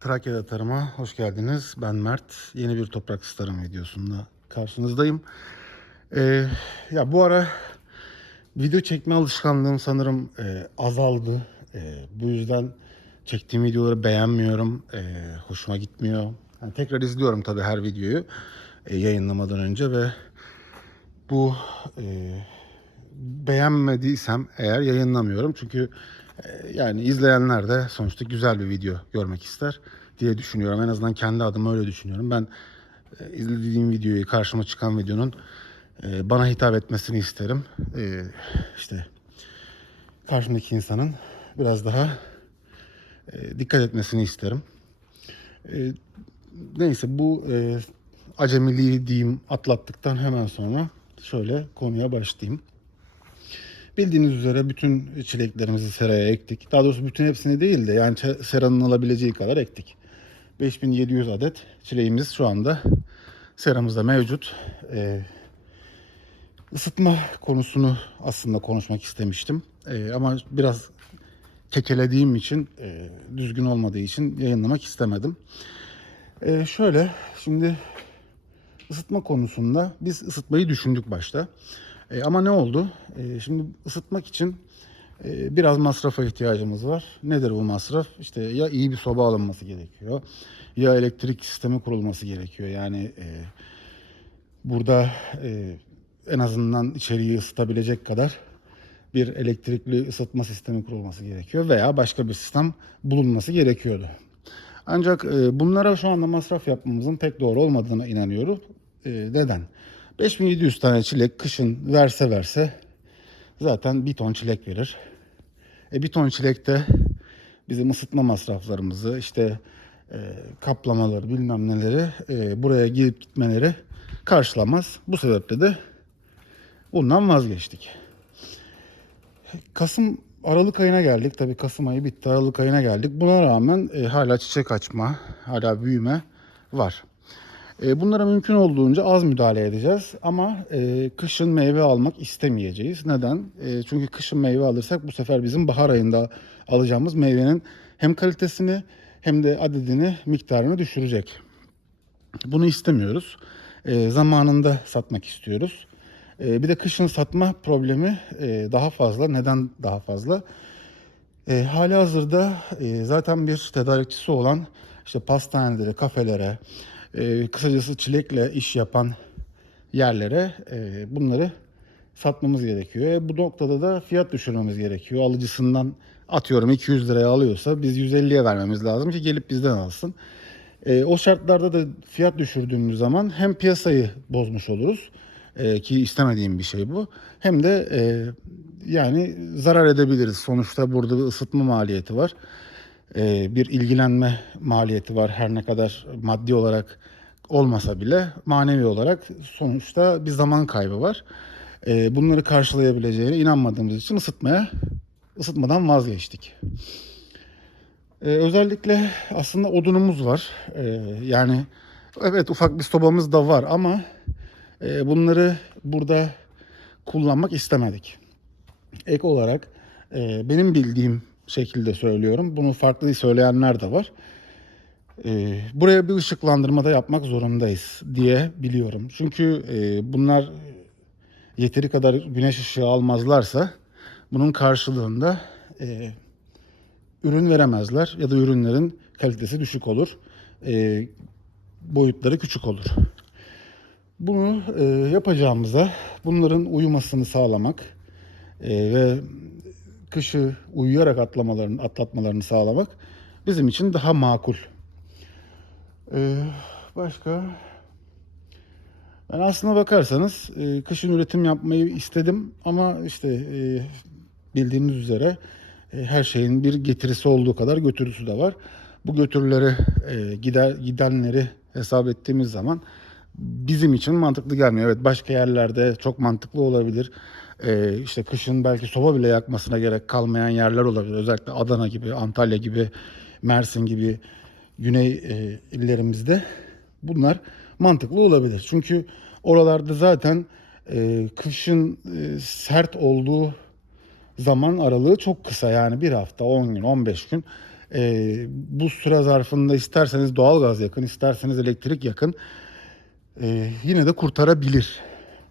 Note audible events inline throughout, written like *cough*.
Trakya'da Tarım'a hoş geldiniz. Ben Mert. Yeni bir Topraksız Tarım videosunda karşınızdayım. Ee, ya bu ara video çekme alışkanlığım sanırım e, azaldı. E, bu yüzden çektiğim videoları beğenmiyorum. E, hoşuma gitmiyor. Yani tekrar izliyorum tabii her videoyu e, yayınlamadan önce ve bu e, beğenmediysem eğer yayınlamıyorum. Çünkü yani izleyenler de sonuçta güzel bir video görmek ister diye düşünüyorum. En azından kendi adıma öyle düşünüyorum. Ben e, izlediğim videoyu, karşıma çıkan videonun e, bana hitap etmesini isterim. E, işte karşımdaki insanın biraz daha dikkat etmesini isterim. Neyse bu acemiliği diyeyim atlattıktan hemen sonra şöyle konuya başlayayım. Bildiğiniz üzere bütün çileklerimizi seraya ektik. Daha doğrusu bütün hepsini değil de yani seranın alabileceği kadar ektik. 5700 adet çileğimiz şu anda seramızda mevcut. Ee, ısıtma konusunu aslında konuşmak istemiştim. Ee, ama biraz kekelediğim için, e, düzgün olmadığı için yayınlamak istemedim. Ee, şöyle, şimdi ısıtma konusunda biz ısıtmayı düşündük başta. E, ama ne oldu? E, şimdi ısıtmak için e, biraz masrafa ihtiyacımız var. Nedir bu masraf? İşte ya iyi bir soba alınması gerekiyor, ya elektrik sistemi kurulması gerekiyor. Yani e, burada e, en azından içeriği ısıtabilecek kadar bir elektrikli ısıtma sistemi kurulması gerekiyor veya başka bir sistem bulunması gerekiyordu. Ancak e, bunlara şu anda masraf yapmamızın pek doğru olmadığına inanıyorum. E, neden? 5700 tane çilek kışın verse verse zaten bir ton çilek verir. E, bir ton çilekte bizim ısıtma masraflarımızı işte e, kaplamaları bilmem neleri e, buraya girip gitmeleri karşılamaz. Bu sebeple de bundan vazgeçtik. Kasım Aralık ayına geldik. Tabii Kasım ayı bitti. Aralık ayına geldik. Buna rağmen e, hala çiçek açma, hala büyüme var. E, bunlara mümkün olduğunca az müdahale edeceğiz. Ama e, kışın meyve almak istemeyeceğiz. Neden? E, çünkü kışın meyve alırsak bu sefer bizim bahar ayında alacağımız meyvenin hem kalitesini hem de adedini, miktarını düşürecek. Bunu istemiyoruz. E, zamanında satmak istiyoruz. E, bir de kışın satma problemi e, daha fazla. Neden daha fazla? E, hali hazırda e, zaten bir tedarikçisi olan işte pastanelere, kafelere, e, kısacası çilekle iş yapan yerlere e, bunları satmamız gerekiyor. E, bu noktada da fiyat düşürmemiz gerekiyor. Alıcısından atıyorum 200 liraya alıyorsa biz 150'ye vermemiz lazım ki gelip bizden alsın. E, o şartlarda da fiyat düşürdüğümüz zaman hem piyasayı bozmuş oluruz e, ki istemediğim bir şey bu. Hem de e, yani zarar edebiliriz. Sonuçta burada bir ısıtma maliyeti var. E, bir ilgilenme maliyeti var. Her ne kadar maddi olarak olmasa bile manevi olarak sonuçta bir zaman kaybı var. E, bunları karşılayabileceğine inanmadığımız için ısıtmaya ısıtmadan vazgeçtik. Ee, özellikle aslında odunumuz var. Yani evet ufak bir sobamız da var ama e, bunları burada kullanmak istemedik. Ek olarak e, benim bildiğim şekilde söylüyorum. Bunu farklı söyleyenler de var. E, buraya bir ışıklandırma da yapmak zorundayız diye biliyorum. Çünkü e, bunlar yeteri kadar güneş ışığı almazlarsa bunun karşılığında e, ürün veremezler ya da ürünlerin kalitesi düşük olur. E, boyutları küçük olur. Bunu e, yapacağımıza bunların uyumasını sağlamak e, ve kışı uyuyarak atlamalarını, atlatmalarını sağlamak bizim için daha makul. E, başka? Ben aslına bakarsanız e, kışın üretim yapmayı istedim ama işte e, bildiğiniz üzere e, her şeyin bir getirisi olduğu kadar götürüsü de var. Bu götürüleri e, gider gidenleri hesap ettiğimiz zaman bizim için mantıklı gelmiyor. Evet başka yerlerde çok mantıklı olabilir. E, işte kışın belki soba bile yakmasına gerek kalmayan yerler olabilir. Özellikle Adana gibi, Antalya gibi, Mersin gibi güney e, illerimizde bunlar mantıklı olabilir. Çünkü oralarda zaten e, kışın e, sert olduğu zaman aralığı çok kısa yani bir hafta, 10 gün, 15 gün e, bu süre zarfında isterseniz doğalgaz yakın, isterseniz elektrik yakın e, yine de kurtarabilir.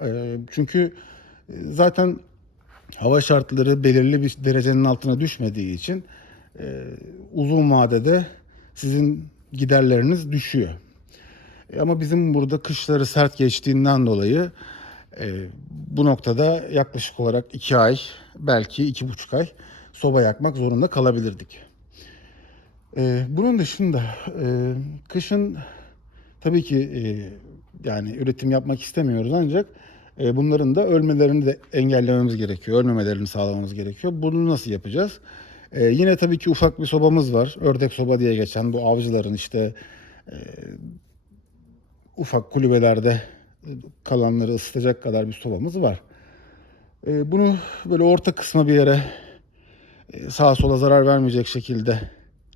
E, çünkü zaten hava şartları belirli bir derecenin altına düşmediği için e, uzun vadede sizin giderleriniz düşüyor. E, Ama bizim burada kışları sert geçtiğinden dolayı e, bu noktada yaklaşık olarak iki ay belki iki buçuk ay soba yakmak zorunda kalabilirdik. E, bunun dışında e, kışın tabii ki e, yani üretim yapmak istemiyoruz ancak bunların da ölmelerini de engellememiz gerekiyor. Ölmemelerini sağlamamız gerekiyor. Bunu nasıl yapacağız? E, yine tabii ki ufak bir sobamız var. Ördek soba diye geçen bu avcıların işte ufak kulübelerde kalanları ısıtacak kadar bir sobamız var. E, bunu böyle orta kısma bir yere e, sağa sola zarar vermeyecek şekilde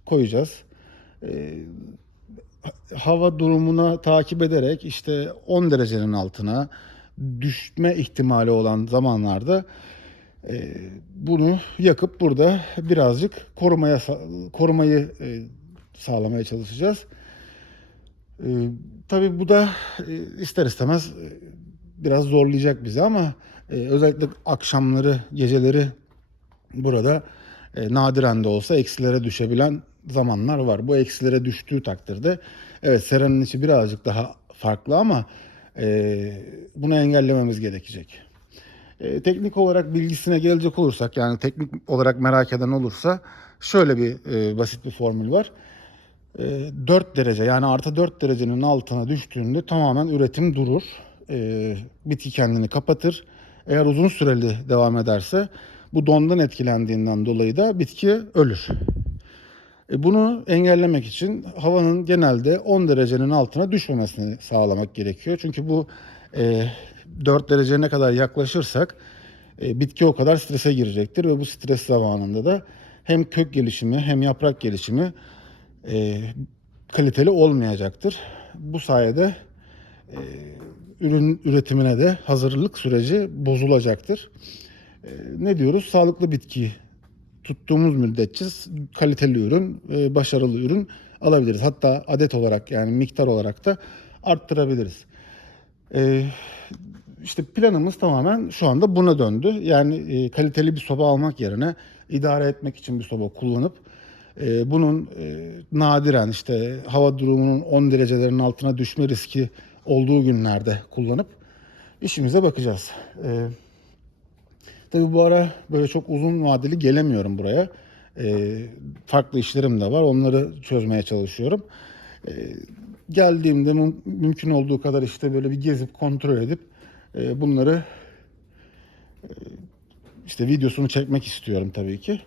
koyacağız. E, hava durumuna takip ederek işte 10 derecenin altına düşme ihtimali olan zamanlarda e, bunu yakıp burada birazcık korumaya korumayı e, sağlamaya çalışacağız. E, tabii bu da e, ister istemez e, biraz zorlayacak bizi ama e, özellikle akşamları, geceleri burada e, nadiren de olsa eksilere düşebilen zamanlar var. Bu eksilere düştüğü takdirde evet seranın içi birazcık daha farklı ama e, bunu engellememiz gerekecek. E, teknik olarak bilgisine gelecek olursak yani teknik olarak merak eden olursa şöyle bir e, basit bir formül var. E, 4 derece yani artı 4 derecenin altına düştüğünde tamamen üretim durur. E, bitki kendini kapatır. Eğer uzun süreli devam ederse bu dondan etkilendiğinden dolayı da bitki ölür. E, bunu engellemek için havanın genelde 10 derecenin altına düşmemesini sağlamak gerekiyor. Çünkü bu e, 4 dereceye ne kadar yaklaşırsak e, bitki o kadar strese girecektir ve bu stres zamanında da hem kök gelişimi hem yaprak gelişimi e, kaliteli olmayacaktır. Bu sayede e, ürün üretimine de hazırlık süreci bozulacaktır. E, ne diyoruz? Sağlıklı bitki tuttuğumuz müddetçe kaliteli ürün, e, başarılı ürün alabiliriz. Hatta adet olarak yani miktar olarak da arttırabiliriz. E, işte planımız tamamen şu anda buna döndü. Yani e, kaliteli bir soba almak yerine idare etmek için bir soba kullanıp e, bunun nadiren işte hava durumunun 10 derecelerin altına düşme riski olduğu günlerde kullanıp işimize bakacağız. E, tabii bu ara böyle çok uzun vadeli gelemiyorum buraya. E, farklı işlerim de var. Onları çözmeye çalışıyorum. E, geldiğimde müm- mümkün olduğu kadar işte böyle bir gezip kontrol edip e, bunları e, işte videosunu çekmek istiyorum tabii ki.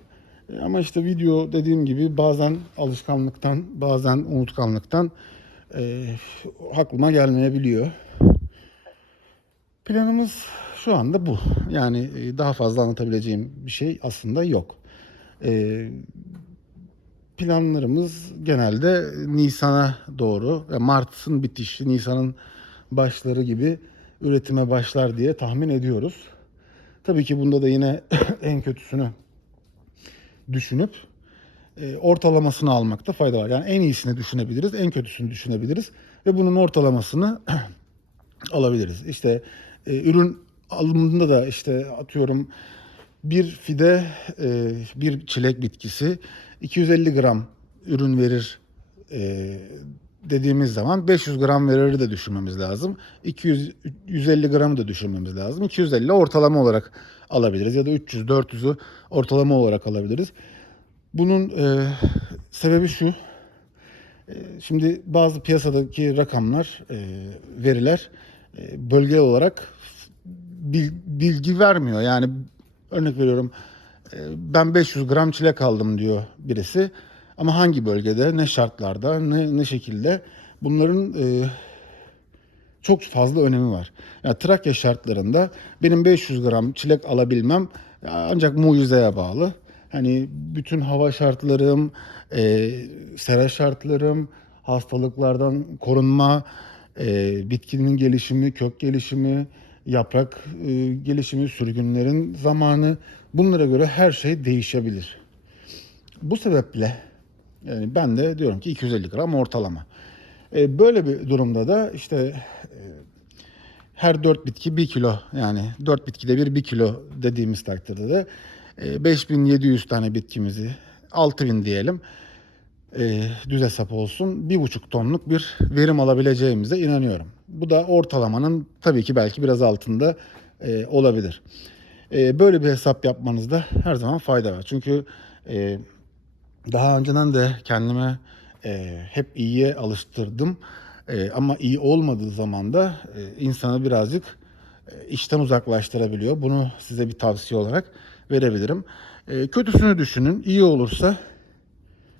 E, Ama işte video dediğim gibi bazen alışkanlıktan, bazen unutkanlıktan e, aklıma gelmeyebiliyor. Planımız şu anda bu. Yani e, daha fazla anlatabileceğim bir şey aslında yok. E, planlarımız genelde Nisan'a doğru, Mart'ın bitişi, Nisan'ın başları gibi üretime başlar diye tahmin ediyoruz. Tabii ki bunda da yine *coughs* en kötüsünü düşünüp e, ortalamasını almakta fayda var. Yani en iyisini düşünebiliriz, en kötüsünü düşünebiliriz ve bunun ortalamasını *coughs* alabiliriz. İşte e, ürün alımında da işte atıyorum bir fide e, bir çilek bitkisi 250 gram ürün verir e, dediğimiz zaman 500 gram verir de düşünmemiz lazım. 200 150 gramı da düşünmemiz lazım. 250 ortalama olarak alabiliriz ya da 300 400'ü ortalama olarak alabiliriz. Bunun e, sebebi şu. E, şimdi bazı piyasadaki rakamlar, e, veriler e, bölge olarak bilgi vermiyor. Yani örnek veriyorum e, ben 500 gram çilek aldım diyor birisi. Ama hangi bölgede, ne şartlarda, ne, ne şekilde bunların e, çok fazla önemi var. Yani Trakya şartlarında benim 500 gram çilek alabilmem ancak mucizeye bağlı. Hani bütün hava şartlarım, e, sera şartlarım, hastalıklardan korunma, e, bitkinin gelişimi, kök gelişimi, yaprak e, gelişimi, sürgünlerin zamanı bunlara göre her şey değişebilir. Bu sebeple Yani ben de diyorum ki 250 gram ortalama. E, böyle bir durumda da işte e, her 4 bitki 1 kilo yani 4 bitkide bir 1 kilo dediğimiz takdirde de e, 5700 tane bitkimizi 6000 diyelim e, düz hesap olsun 1,5 tonluk bir verim alabileceğimize inanıyorum. Bu da ortalamanın tabii ki belki biraz altında e, olabilir. E, böyle bir hesap yapmanızda her zaman fayda var. Çünkü e, daha önceden de kendime e, hep iyiye alıştırdım. E, ama iyi olmadığı zaman da e, insanı birazcık e, işten uzaklaştırabiliyor. Bunu size bir tavsiye olarak verebilirim. E, kötüsünü düşünün. İyi olursa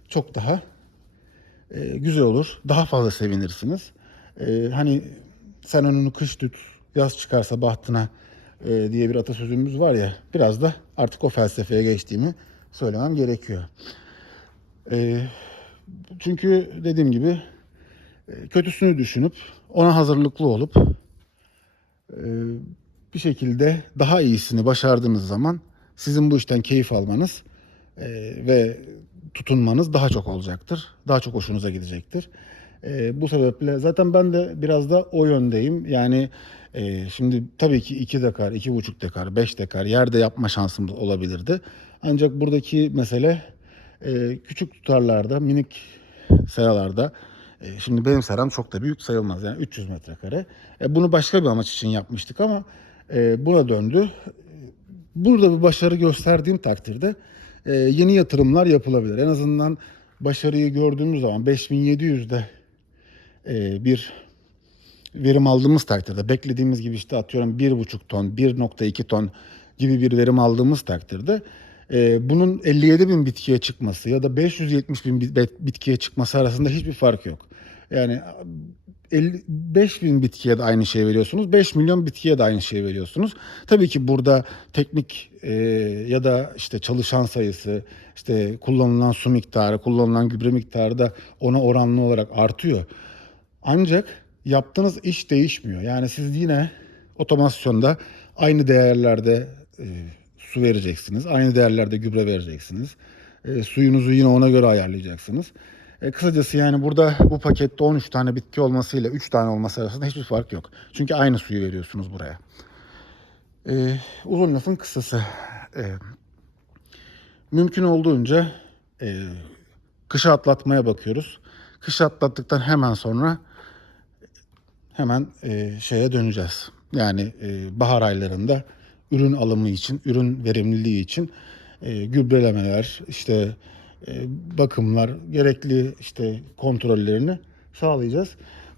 çok daha e, güzel olur. Daha fazla sevinirsiniz. E, hani sen önünü kış tut, yaz çıkarsa bahtına e, diye bir atasözümüz var ya. Biraz da artık o felsefeye geçtiğimi söylemem gerekiyor. E, çünkü dediğim gibi e, kötüsünü düşünüp ona hazırlıklı olup e, bir şekilde daha iyisini başardığınız zaman sizin bu işten keyif almanız e, ve tutunmanız daha çok olacaktır. Daha çok hoşunuza gidecektir. E, bu sebeple zaten ben de biraz da o yöndeyim. Yani e, şimdi tabii ki 2 dekar, 2,5 dekar, 5 dekar yerde yapma şansımız olabilirdi. Ancak buradaki mesele e, küçük tutarlarda, minik seralarda e, şimdi benim seram çok da büyük sayılmaz. Yani 300 metrekare. E, bunu başka bir amaç için yapmıştık ama e, buna döndü. Burada bir başarı gösterdiğim takdirde e, yeni yatırımlar yapılabilir. En azından başarıyı gördüğümüz zaman 5700'de e, bir verim aldığımız takdirde beklediğimiz gibi işte atıyorum 1,5 ton, 1,2 ton gibi bir verim aldığımız takdirde e, bunun 57 bin bitkiye çıkması ya da 570 bin bit- bitkiye çıkması arasında hiçbir fark yok. Yani 5 bin bitkiye de aynı şey veriyorsunuz. 5 milyon bitkiye de aynı şey veriyorsunuz. Tabii ki burada teknik e, ya da işte çalışan sayısı, işte kullanılan su miktarı, kullanılan gübre miktarı da ona oranlı olarak artıyor. Ancak yaptığınız iş değişmiyor. Yani siz yine otomasyonda aynı değerlerde e, su vereceksiniz. Aynı değerlerde gübre vereceksiniz. E, suyunuzu yine ona göre ayarlayacaksınız. E, kısacası yani burada bu pakette 13 tane bitki olmasıyla 3 tane olması arasında hiçbir fark yok. Çünkü aynı suyu veriyorsunuz buraya. E, uzun lafın kısası. E, mümkün olduğunca e, kışa atlatmaya bakıyoruz. Kışı atlattıktan hemen sonra hemen e, şeye döneceğiz. Yani e, bahar aylarında ürün alımı için, ürün verimliliği için e, gübrelemeler, işte bakımlar, gerekli işte kontrollerini sağlayacağız.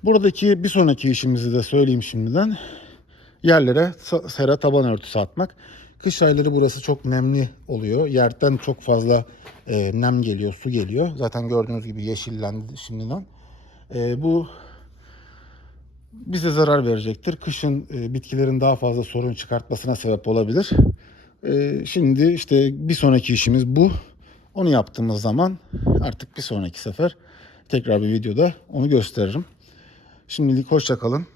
Buradaki bir sonraki işimizi de söyleyeyim şimdiden. Yerlere sera taban örtüsü atmak. Kış ayları burası çok nemli oluyor. Yerden çok fazla e, nem geliyor, su geliyor. Zaten gördüğünüz gibi yeşillendi şimdiden. E, bu bize zarar verecektir. Kışın e, bitkilerin daha fazla sorun çıkartmasına sebep olabilir. E, şimdi işte bir sonraki işimiz bu. Onu yaptığımız zaman artık bir sonraki sefer tekrar bir videoda onu gösteririm. Şimdilik hoşça kalın.